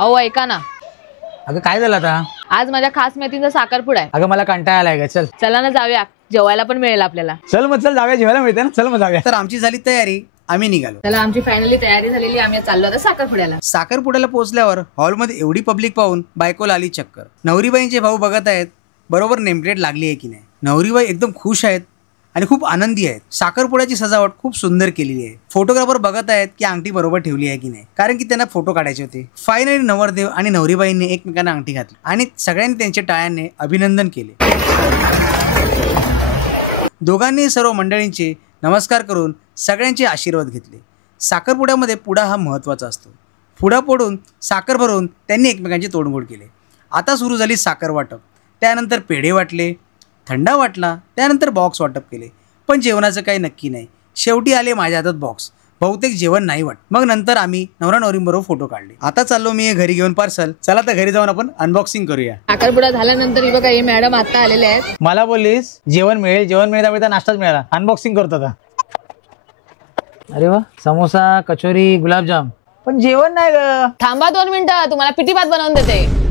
अहो ऐका ना, अगं काय झालं आता? आज माझ्या खास मैत्रिणीचा साखरपुडा आहे. अगं मला कंटाळा आलाय ग. चल चला ना जाऊया, जेवायला पण मिळेल आपल्याला. चल मग, चल जाऊया, जेवायला मिळते ना. चल मग जाऊया. तर आमची झाली तयारी, आम्ही निघालो. चला, आमची फायनली तयारी झालेली, आम्ही चाललो आता साखरपुड्याला. साखरपुड्याला पोहोचल्यावर हॉलमध्ये एवढी पब्लिक पाहून बायकोला आली चक्कर. नवरीबाईंचे भाऊ बघत आहेत बरोबर नेमप्लेट लागली आहे की नाही. नवरीबाई एकदम खुश आहेत आणि खूप आनंदी आहेत. साखरपुड्याची सजावट खूप सुंदर केलेली आहे. फोटोग्राफर बघत आहेत की अंगठी बरोबर ठेवली आहे की नाही, कारण की त्यांना फोटो काढायचे होते. फायनली नवरदेव आणि नवरीबाईंनी एकमेकांना अंगठी घातली आणि सगळ्यांनी त्यांच्या टाळ्यांनी अभिनंदन केले. दोघांनी सर्व मंडळींचे नमस्कार करून सगळ्यांचे आशीर्वाद घेतले. साखरपुड्यामध्ये पुडा हा महत्त्वाचा असतो. पुडा पोडून साखर भरून त्यांनी एकमेकांचे तोंडगोड केले. आता सुरू झाली साखर वाटप. त्यानंतर पेढे वाटले, थंडा वाटला, त्यानंतर बॉक्स वाटप केले. पण जेवणाचं काही नक्की नाही. शेवटी आले माझ्या हातात बॉक्स. बहुतेक जेवण नाही वाटत. मग नंतर आम्ही नवरा नवरीबरोबर फोटो काढले. आता चाललो मी घरी घेऊन पार्सल. चला तर घरी जाऊन आपण अनबॉक्सिंग करूया. साखरपुडा झाल्यानंतर बघा, हे मॅडम आता आलेले आहेत. मला बोललीस जेवण मिळेल, जेवण मिळता नाश्ताच मिळाला. अनबॉक्सिंग करतो आता. अरे वा, समोसा, कचोरी, गुलाबजाम, पण जेवण नाही ग. थांबा 2 मिनिटं, तुम्हाला पिठी भात बनवून देते.